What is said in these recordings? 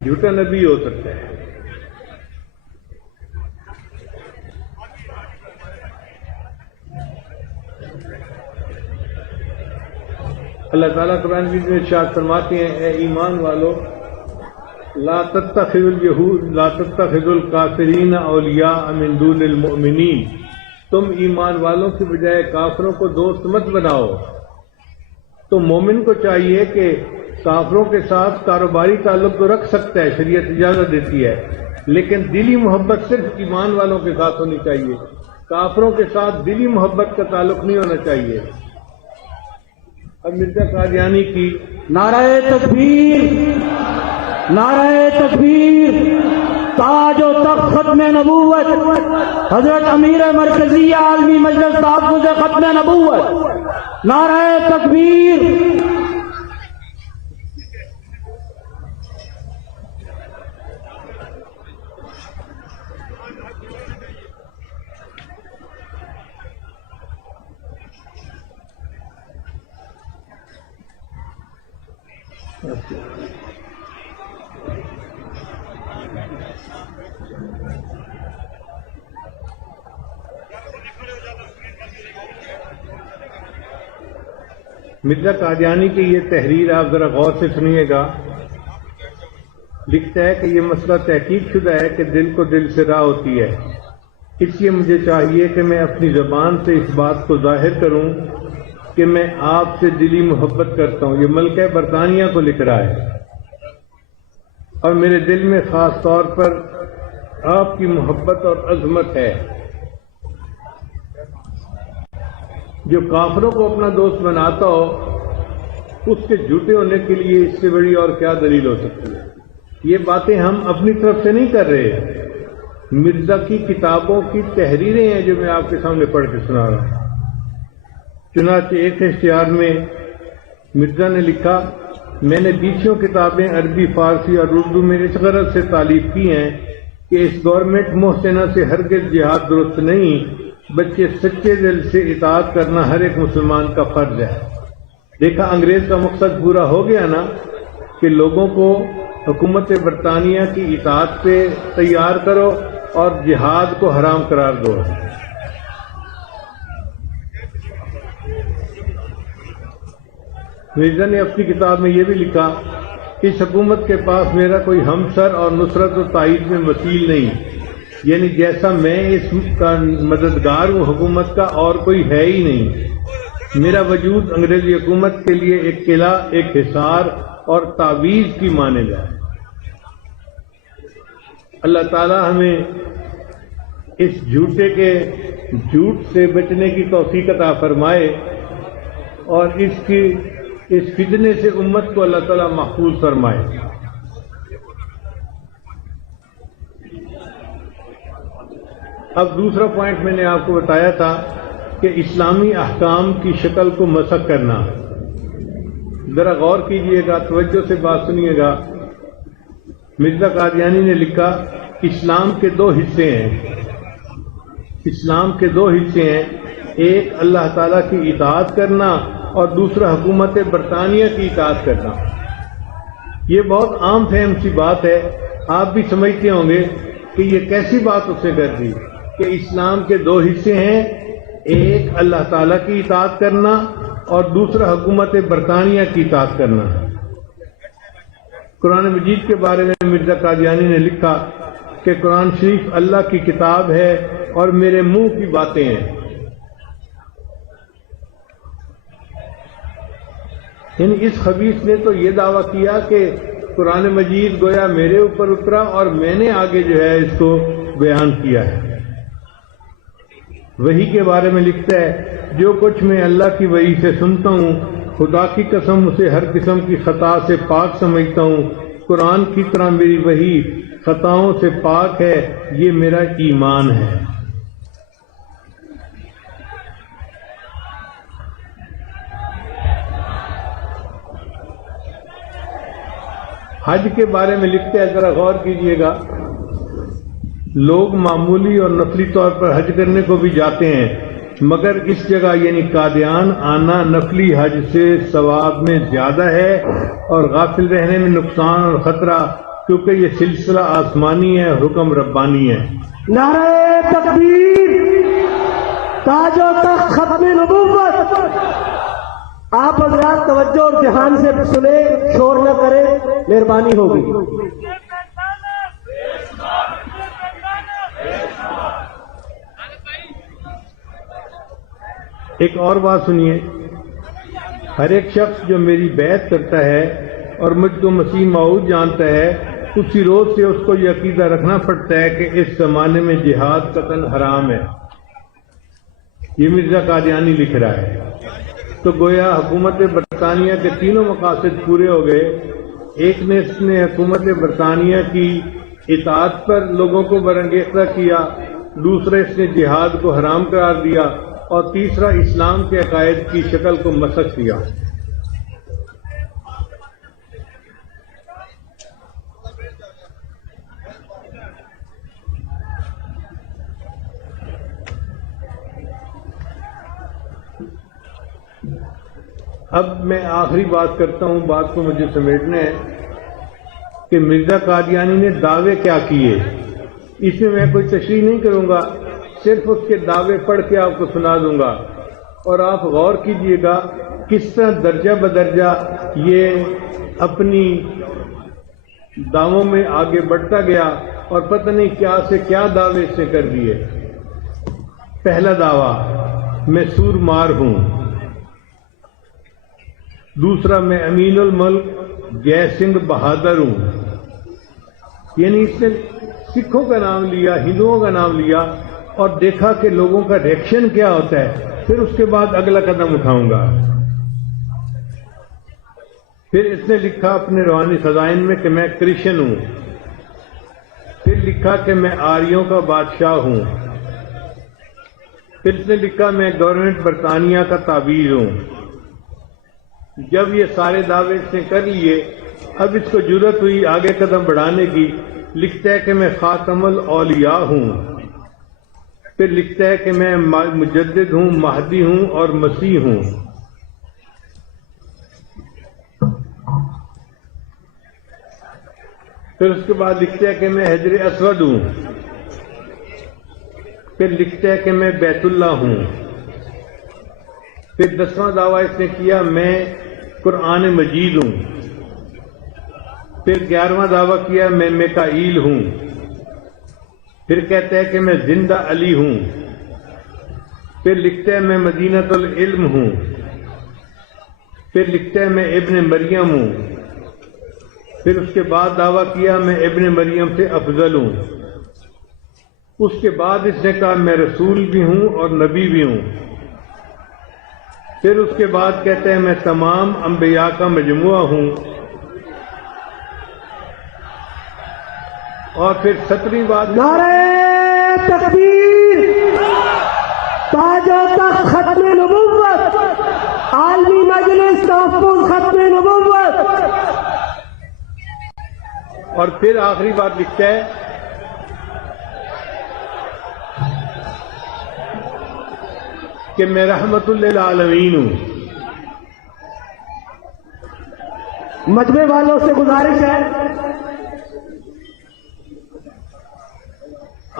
جھوٹا نبی ہو سکتا ہے. اللہ تعالیٰ قرآن مجید میں ارشاد فرماتے ہیں اے ایمان والو لا تتخذوا اليهود لا تتخذوا الكافرین اولیاء من دون المؤمنین، تم ایمان والوں کے بجائے کافروں کو دوست مت بناؤ. تو مومن کو چاہیے کہ کافروں کے ساتھ کاروباری تعلق تو رکھ سکتا ہے، شریعت اجازت دیتی ہے، لیکن دلی محبت صرف ایمان والوں کے ساتھ ہونی چاہیے. کافروں کے ساتھ دلی محبت کا تعلق نہیں ہونا چاہیے. اب مرزا قادیانی کی نعرہ تکبیر، نعرہ تکبیر، تاج و تخت ختم نبوت حضرت امیر مرکزی عالمی مجلس تحفظ ختم نبوت، نعرہ تکبیر. مرزا قادیانی کی یہ تحریر آپ ذرا غور سے سنیے گا. لکھتا ہے کہ یہ مسئلہ تحقیق شدہ ہے کہ دل کو دل سے راہ ہوتی ہے، اس لیے مجھے چاہیے کہ میں اپنی زبان سے اس بات کو ظاہر کروں کہ میں آپ سے دلی محبت کرتا ہوں. یہ ملکہ برطانیہ کو لکھ رہا ہے، اور میرے دل میں خاص طور پر آپ کی محبت اور عظمت ہے. جو کافروں کو اپنا دوست بناتا ہو اس کے جھوٹے ہونے کے لیے اس سے بڑی اور کیا دلیل ہو سکتی ہے. یہ باتیں ہم اپنی طرف سے نہیں کر رہے، مرزا کی کتابوں کی تحریریں ہیں جو میں آپ کے سامنے پڑھ کے سنا رہا ہوں. چنانچہ ایک اشتہار میں مرزا نے لکھا میں نے 20 کتابیں عربی، فارسی اور اردو میں اس غرض سے تالیف کی ہیں کہ اس گورنمنٹ محسنہ سے ہرگز جہاد درست نہیں، بلکہ سچے دل سے اطاعت کرنا ہر ایک مسلمان کا فرض ہے. دیکھا انگریز کا مقصد پورا ہو گیا نا کہ لوگوں کو حکومت برطانیہ کی اطاعت پہ تیار کرو اور جہاد کو حرام قرار دو. مرزا نے اپنی کتاب میں یہ بھی لکھا کہ اس حکومت کے پاس میرا کوئی ہمسر اور نصرت و تائید میں وکیل نہیں، یعنی جیسا میں اس کا مددگار ہوں حکومت کا اور کوئی ہے ہی نہیں. میرا وجود انگریزی حکومت کے لیے ایک قلعہ، ایک حصار اور تعویذ کی مانند ہے. اللہ تعالی ہمیں اس جھوٹ سے بچنے کی توفیق عطا فرمائے اور اس فتنے سے امت کو اللہ تعالی محفوظ فرمائے. اب دوسرا پوائنٹ میں نے آپ کو بتایا تھا کہ اسلامی احکام کی شکل کو مسخ کرنا. ذرا غور کیجئے گا، توجہ سے بات سنیے گا. مرزا قادیانی نے لکھا اسلام کے 2 حصے ہیں. اسلام کے 2 حصے ہیں، ایک اللہ تعالیٰ کی اطاعت کرنا اور دوسرا حکومت برطانیہ کی اطاعت کرنا. یہ بہت عام فہم سی بات ہے، آپ بھی سمجھتے ہوں گے کہ یہ کیسی بات اس نے کر دی کہ اسلام کے 2 حصے ہیں، ایک اللہ تعالیٰ کی اطاعت کرنا اور دوسرا حکومت برطانیہ کی اطاعت کرنا. قرآن مجید کے بارے میں مرزا قادیانی نے لکھا کہ قرآن شریف اللہ کی کتاب ہے اور میرے منہ کی باتیں ہیں. یعنی اس خبیث نے تو یہ دعویٰ کیا کہ قرآن مجید گویا میرے اوپر اترا اور میں نے آگے جو ہے اس کو بیان کیا ہے. وحی کے بارے میں لکھتا ہے جو کچھ میں اللہ کی وحی سے سنتا ہوں خدا کی قسم اسے ہر قسم کی خطا سے پاک سمجھتا ہوں. قرآن کی طرح میری وحی خطاؤں سے پاک ہے، یہ میرا ایمان ہے. حج کے بارے میں لکھتے ہیں، ذرا غور کیجئے گا. لوگ معمولی اور نفلی طور پر حج کرنے کو بھی جاتے ہیں، مگر اس جگہ یعنی قادیان آنا نفلی حج سے ثواب میں زیادہ ہے اور غافل رہنے میں نقصان اور خطرہ، کیونکہ یہ سلسلہ آسمانی ہے، حکم ربانی ہے۔ نعرہ تکبیر، تاج و تخت ختم نبوت۔ آپ حضرات توجہ اور دھیان سے سنیں، شور نہ کریں، مہربانی ہوگی۔ ایک اور بات سنیے، ہر ایک شخص جو میری بیعت کرتا ہے اور مجھ کو مسیح موعود جانتا ہے، اسی روز سے اس کو یہ عقیدہ رکھنا پڑتا ہے کہ اس زمانے میں جہاد قتل حرام ہے۔ یہ مرزا قادیانی لکھ رہا ہے۔ تو گویا حکومت برطانیہ کے تینوں مقاصد پورے ہو گئے۔ ایک نے اس نے حکومت برطانیہ کی اطاعت پر لوگوں کو برانگیختہ کیا، دوسرا اس نے جہاد کو حرام قرار دیا، اور تیسرا اسلام کے عقائد کی شکل کو مسخ کیا۔ اب میں آخری بات کرتا ہوں، بات کو مجھے سمیٹنا ہے کہ مرزا قادیانی نے دعوے کیا کیے۔ اس میں میں کوئی تشریح نہیں کروں گا، صرف اس کے دعوے پڑھ کے آپ کو سنا دوں گا، اور آپ غور کیجئے گا کس طرح درجہ بدرجہ یہ اپنی دعووں میں آگے بڑھتا گیا، اور پتہ نہیں کیا سے کیا دعوے سے کر دیے۔ پہلا دعویٰ، میں سور مار ہوں۔ دوسرا، میں امین الملک جے سنگھ بہادر ہوں۔ یعنی اس نے سکھوں کا نام لیا، ہندوؤں کا نام لیا، اور دیکھا کہ لوگوں کا ریئیکشن کیا ہوتا ہے، پھر اس کے بعد اگلا قدم اٹھاؤں گا۔ پھر اس نے لکھا اپنے روحانی خزائن میں کہ میں کرشچن ہوں۔ پھر لکھا کہ میں آریوں کا بادشاہ ہوں۔ پھر اس نے لکھا میں گورنمنٹ برطانیہ کا تعبیر ہوں۔ جب یہ سارے دعوے اس نے کر لیے، اب اس کو جرأت ہوئی آگے قدم بڑھانے کی۔ لکھتا ہے کہ میں خاتم الاولیاء ہوں۔ پھر لکھتا ہے کہ میں مجدد ہوں، مہدی ہوں اور مسیح ہوں۔ پھر اس کے بعد لکھتا ہے کہ میں حجر اسود ہوں۔ پھر لکھتا ہے کہ میں بیت اللہ ہوں۔ پھر 10واں دعویٰ اس نے کیا میں قرآن مجید ہوں۔ پھر 11واں دعویٰ کیا میں میکائیل ہوں۔ پھر کہتا ہے کہ میں زندہ علی ہوں۔ پھر لکھتا ہے میں مدینۃ العلم ہوں۔ پھر لکھتا ہے میں ابن مریم ہوں۔ پھر اس کے بعد دعویٰ کیا میں ابن مریم سے افضل ہوں۔ اس کے بعد اس نے کہا میں رسول بھی ہوں اور نبی بھی ہوں۔ پھر اس کے بعد کہتے ہیں میں تمام انبیاء کا مجموعہ ہوں۔ اور پھر 17ویں بات، نعرہ تکبیر، تاج و تخت ختم نبوت، عالمی مجلس تحفظ ختم نبوت۔ اور پھر آخری بات لکھتا ہے کہ میں رحمت للعالمین ہوں۔ مجمع والوں سے گزارش ہے،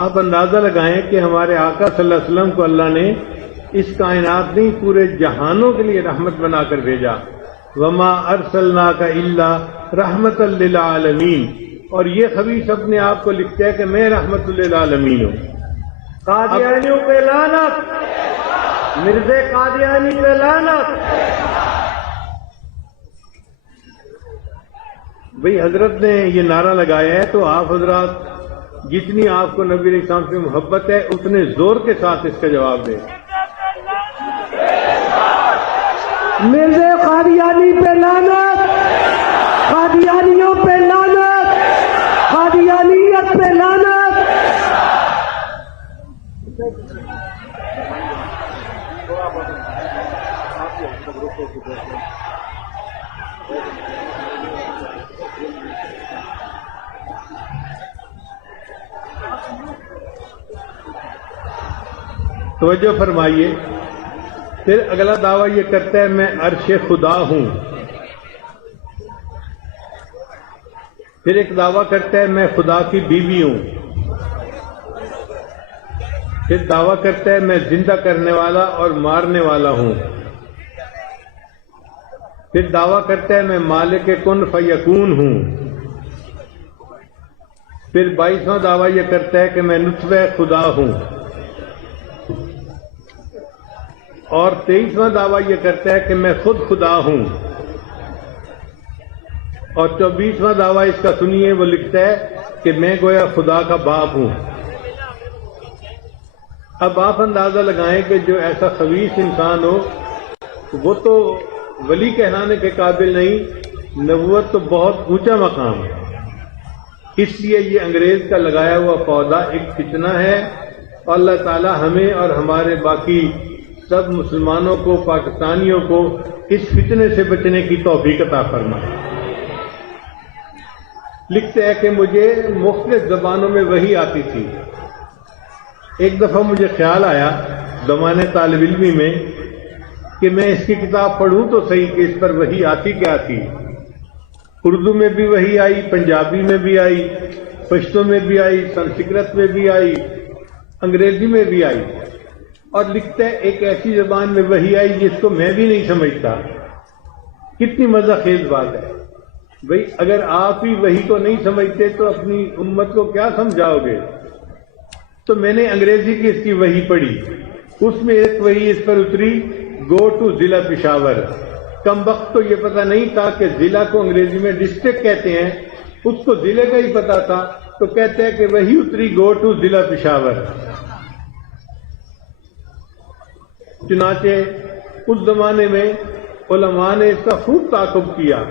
آپ اندازہ لگائیں کہ ہمارے آقا صلی اللہ علیہ وسلم کو اللہ نے اس کائنات نہیں پورے جہانوں کے لیے رحمت بنا کر بھیجا۔ وما ارسلناک الا رحمت للعالمین، اور یہ خبیث اپنے آپ کو لکھتا ہے کہ میں رحمت للعالمین ہوں۔ قادیانیوں پہ لعنت، مرزا قادیانی پہ لعنت۔ بھئی حضرت نے یہ نعرہ لگایا ہے تو آپ حضرات جتنی آپ کو نبی علیہ السلام سے محبت ہے اتنے زور کے ساتھ اس کا جواب دیں۔ مرزا قادیانی پہ لعنت، قادیانیوں پہ لعنت، قادیانیت پہ لعنت۔ توجہ فرمائیے. پھر اگلا دعویٰ یہ کرتا ہے میں عرش خدا ہوں. پھر ایک دعویٰ کرتا ہے میں خدا کی بیوی ہوں. پھر دعویٰ کرتا ہے میں زندہ کرنے والا اور مارنے والا ہوں. پھر دعویٰ کرتا ہے میں مالک کن فیکون ہوں. پھر 22واں دعویٰ یہ کرتا ہے کہ میں نطفہ خدا ہوں. اور 23واں دعویٰ یہ کرتا ہے کہ میں خود خدا ہوں. اور 24واں دعویٰ اس کا سنیے، وہ لکھتا ہے کہ میں گویا خدا کا باپ ہوں. اب آپ اندازہ لگائیں کہ جو ایسا خبیث انسان ہو وہ تو ولی کہلانے کے قابل نہیں، نبوت تو بہت اونچا مقام ہے. اس لیے یہ انگریز کا لگایا ہوا پودا ایک فتنہ ہے، اور اللہ تعالی ہمیں اور ہمارے باقی سب مسلمانوں کو، پاکستانیوں کو اس فتنے سے بچنے کی توفیق عطا فرمائے. لکھتے ہیں کہ مجھے مختلف زبانوں میں وحی آتی تھی. ایک دفعہ مجھے خیال آیا زمانے طالب علمی میں کہ میں اس کی کتاب پڑھوں تو صحیح کہ اس پر وحی آتی کیا تھی. اردو میں بھی وحی آئی، پنجابی میں بھی آئی، پشتو میں بھی آئی، سنسکرت میں بھی آئی، انگریزی میں بھی آئی. اور لکھتا ہے ایک ایسی زبان میں وحی آئی جس کو میں بھی نہیں سمجھتا. کتنی مزہ خیز بات ہے بھئی. اگر آپ ہی وحی کو نہیں سمجھتے تو اپنی امت کو کیا سمجھاؤ گے؟ تو میں نے انگریزی کی اس کی وحی پڑھی. اس میں ایک وحی اس پر اتری، گو ٹو ضلع پشاور. کم وقت تو یہ پتہ نہیں تھا کہ ضلع کو انگریزی میں ڈسٹرکٹ کہتے ہیں، اس کو ضلع کا ہی پتہ تھا. تو کہتے ہیں کہ وہی اتری، گو ٹو ضلع پشاور. چنانچہ اس زمانے میں علماء نے اس کا خوب تعاقب کیا،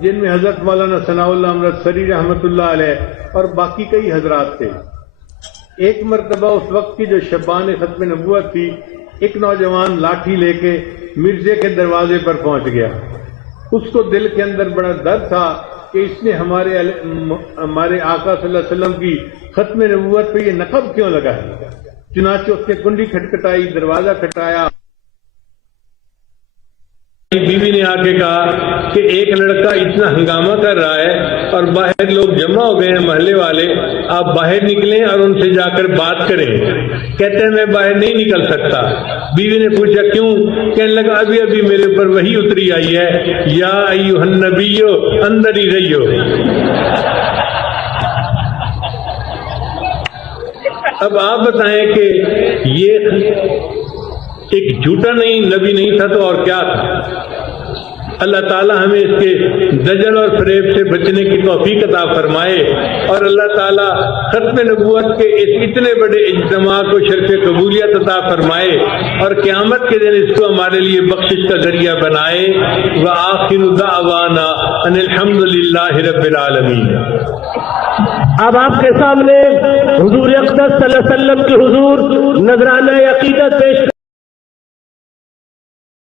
جن میں حضرت مولانا ثناء اللہ امرتسری رحمۃ اللہ علیہ اور باقی کئی حضرات تھے. ایک مرتبہ اس وقت کی جو شبان ختم نبوت تھی، ایک نوجوان لاٹھی لے کے مرزے کے دروازے پر پہنچ گیا. اس کو دل کے اندر بڑا درد تھا کہ اس نے ہمارے آقا صلی اللہ علیہ وسلم کی ختم نبوت پہ یہ نقب کیوں لگا ہے. چنانچہ اس نے کنڈی کھٹکھٹائی، دروازہ کھٹکایا. بیوی نے آ کے کہا کہ ایک لڑکا اتنا ہنگامہ کر رہا ہے اور باہر لوگ جمع ہو گئے ہیں محلے والے، آپ باہر نکلیں اور ان سے جا کر بات کریں. کہتے ہیں میں باہر نہیں نکل سکتا. بیوی نے پوچھا کیوں؟ کہنے لگا ابھی ابھی میرے اوپر وحی اتری آئی ہے، یا ایھا النبی اندر ہی رہیو. اب آپ بتائیں کہ یہ ایک جھوٹا نہیں نبی نہیں تھا تو اور کیا تھا؟ اللہ تعالیٰ ہمیں اس کے دجل اور فریب سے بچنے کی توفیق عطا فرمائے، اور اللہ تعالیٰ ختم نبوت کے اس اتنے بڑے اجتماع کو شرف قبولیت عطا فرمائے اور قیامت کے دن اس کو ہمارے لیے بخشش کا ذریعہ بنائے. وآخر دعوانا ان الحمد للہ رب العالمین. اب آپ کے سامنے حضور اقدس صلی اللہ علیہ وسلم کے حضور نذرانہ عقیدت پیش